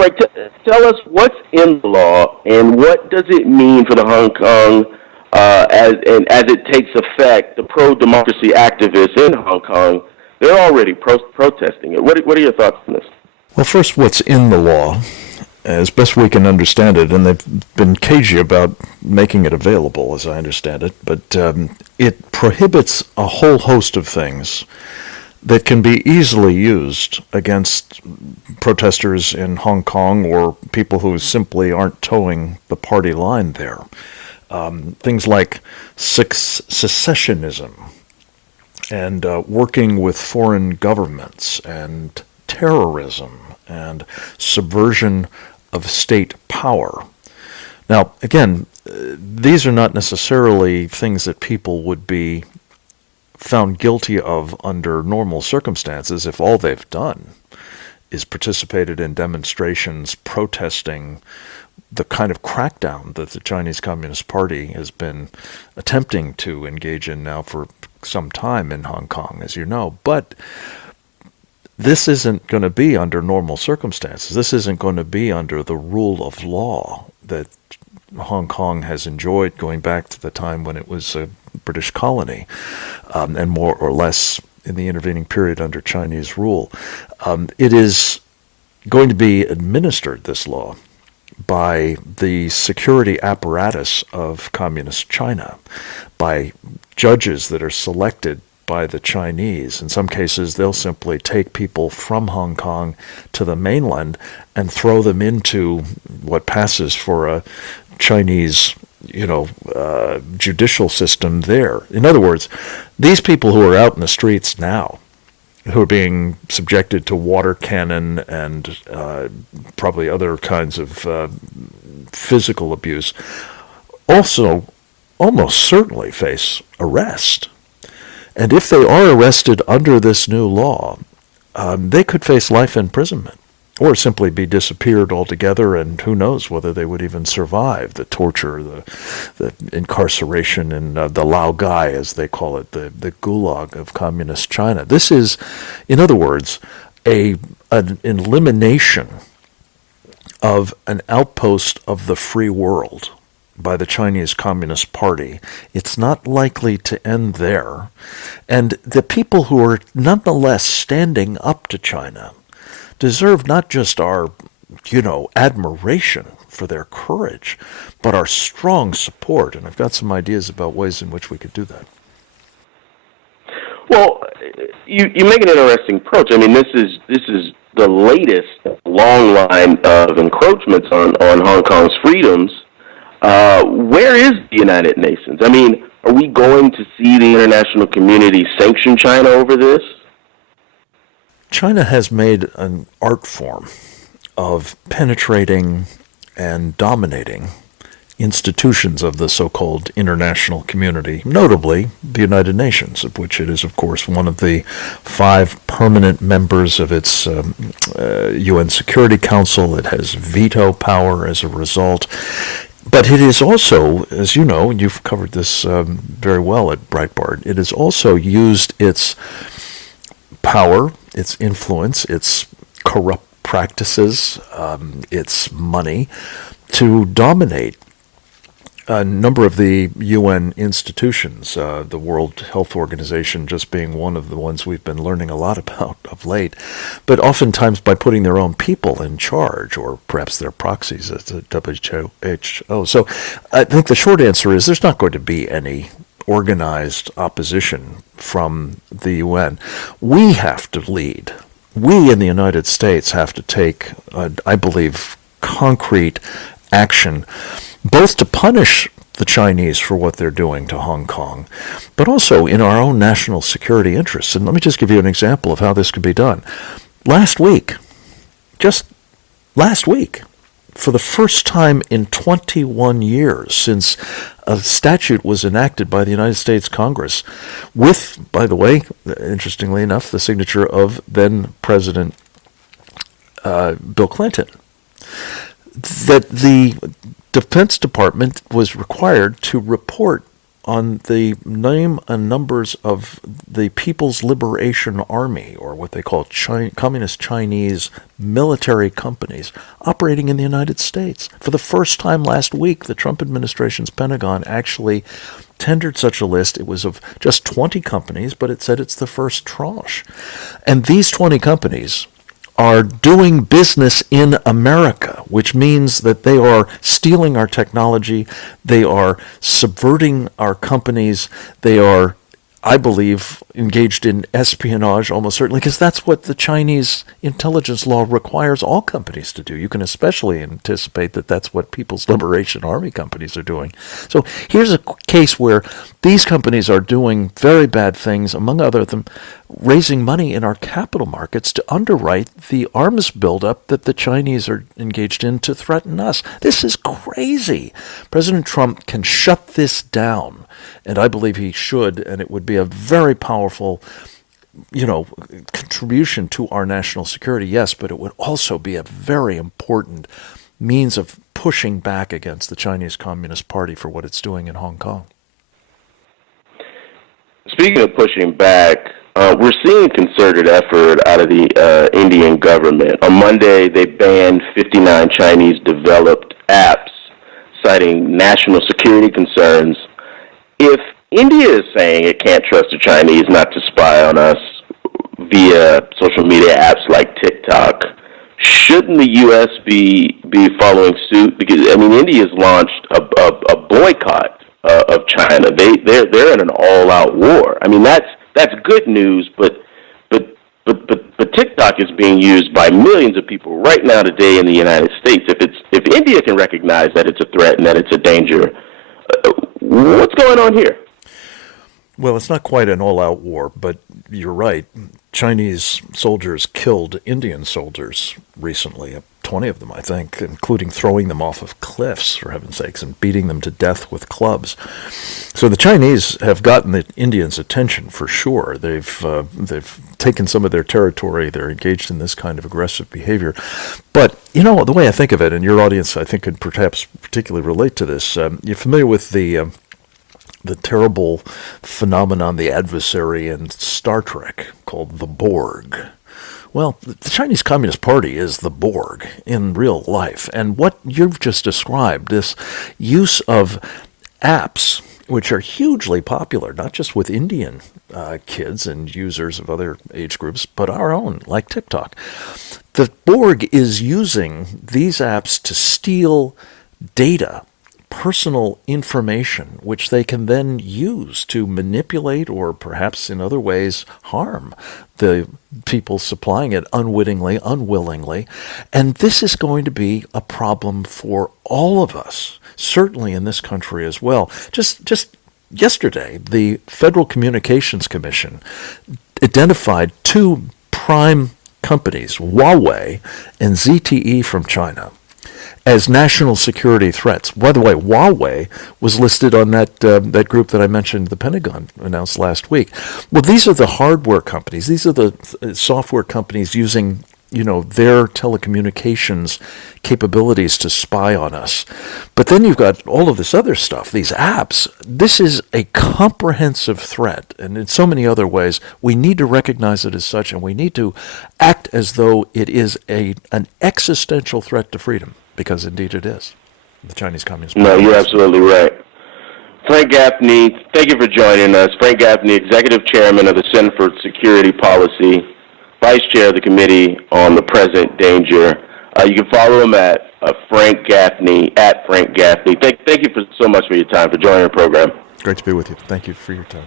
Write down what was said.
Frank, tell us what's in the law and what does it mean for the Hong Kong, as it takes effect, the pro-democracy activists in Hong Kong, they're already protesting it. What are your thoughts on this? Well, first, what's in the law, as best we can understand it, and they've been cagey about making it available, as I understand it, but it prohibits a whole host of things that can be easily used against protesters in Hong Kong or people who simply aren't towing the party line there. Things like secessionism and working with foreign governments and terrorism and subversion of state power. Now, again, these are not necessarily things that people would be found guilty of under normal circumstances if all they've done is participated in demonstrations protesting the kind of crackdown that the Chinese Communist Party has been attempting to engage in now for some time in Hong Kong, as you know. But this isn't going to be under normal circumstances. This isn't going to be under the rule of law that Hong Kong has enjoyed going back to the time when it was a British colony, and more or less in the intervening period under Chinese rule. It is going to be administered, this law, by the security apparatus of Communist China, by judges that are selected by the Chinese. In some cases, they'll simply take people from Hong Kong to the mainland and throw them into what passes for a Chinese, judicial system there. In other words, these people who are out in the streets now, who are being subjected to water cannon and probably other kinds of physical abuse, also almost certainly face arrest. And if they are arrested under this new law, they could face life imprisonment or simply be disappeared altogether, and who knows whether they would even survive the torture, the incarceration in the Laogai, as they call it, the gulag of Communist China. This is, in other words, an elimination of an outpost of the free world by the Chinese Communist Party. It's not likely to end there. And the people who are nonetheless standing up to China deserve not just our, admiration for their courage, but our strong support. And I've got some ideas about ways in which we could do that. Well, you make an interesting approach. I mean, this is the latest long line of encroachments on Hong Kong's freedoms. Where is the United Nations? I mean, are we going to see the international community sanction China over this? China has made an art form of penetrating and dominating institutions of the so-called international community, notably the United Nations, of which it is, of course, one of the 5 permanent members of its UN Security Council. It has veto power as a result. But it is also, as you know, and you've covered this very well at Breitbart, it has also used its power, its influence, its corrupt practices, its money, to dominate a number of the UN institutions, the World Health Organization just being one of the ones we've been learning a lot about of late, but oftentimes by putting their own people in charge, or perhaps their proxies at the WHO. So I think the short answer is there's not going to be any organized opposition from the UN. We have to lead. We in the United States have to take, I believe, concrete action, both to punish the Chinese for what they're doing to Hong Kong, but also in our own national security interests. And let me just give you an example of how this could be done. Just last week, for the first time in 21 years since a statute was enacted by the United States Congress with, by the way, interestingly enough, the signature of then President Bill Clinton, that the Defense Department was required to report on the name and numbers of the People's Liberation Army, or what they call Communist Chinese military companies operating in the United States. For the first time last week, the Trump administration's Pentagon actually tendered such a list. It was of just 20 companies, but it said it's the first tranche. And these 20 companies are doing business in America, which means that they are stealing our technology, they are subverting our companies, they are, I believe, engaged in espionage almost certainly, because that's what the Chinese intelligence law requires all companies to do. You can especially anticipate that that's what People's Liberation Army companies are doing. So here's a case where these companies are doing very bad things, among other them, raising money in our capital markets to underwrite the arms buildup that the Chinese are engaged in to threaten us. This is crazy. President Trump can shut this down, and I believe he should, and it would be a very powerful, contribution to our national security, yes, but it would also be a very important means of pushing back against the Chinese Communist Party for what it's doing in Hong Kong. Speaking of pushing back, we're seeing a concerted effort out of the Indian government. On Monday, they banned 59 Chinese-developed apps, citing national security concerns. If India is saying it can't trust the Chinese not to spy on us via social media apps like TikTok, shouldn't the U.S. be following suit? Because, India's launched a boycott of China. They're in an all-out war. That's good news, but TikTok is being used by millions of people right now today in the United States. If India can recognize that it's a threat and that it's a danger, what's going on here? Well, it's not quite an all-out war, but you're right. Chinese soldiers killed Indian soldiers recently, 20 of them, I think, including throwing them off of cliffs, for heaven's sakes, and beating them to death with clubs. So the Chinese have gotten the Indians' attention for sure. They've taken some of their territory. They're engaged in this kind of aggressive behavior. But, the way I think of it, and your audience, I think, could perhaps particularly relate to this, you're familiar with the terrible phenomenon, the adversary in Star Trek called the Borg. Well, the Chinese Communist Party is the Borg in real life. And what you've just described, this use of apps, which are hugely popular, not just with Indian kids and users of other age groups, but our own, like TikTok. The Borg is using these apps to steal data, personal information, which they can then use to manipulate or perhaps in other ways harm the people supplying it unwittingly, unwillingly. And this is going to be a problem for all of us, certainly in this country as well. Just yesterday, the Federal Communications Commission identified two prime companies, Huawei and ZTE from China, as national security threats. By the way, Huawei was listed on that group that I mentioned the Pentagon announced last week. Well, these are the hardware companies. These are the software companies using, their telecommunications capabilities to spy on us. But then you've got all of this other stuff, these apps. This is a comprehensive threat, and in so many other ways, we need to recognize it as such, and we need to act as though it is an existential threat to freedom. Because indeed it is. The Chinese Communist Party. No, you're absolutely right. Frank Gaffney, thank you for joining us. Frank Gaffney, Executive Chairman of the Center for Security Policy, Vice Chair of the Committee on the Present Danger. You can follow him at Frank Gaffney, at Frank Gaffney. Thank you so much for your time, for joining the program. Great to be with you. Thank you for your time.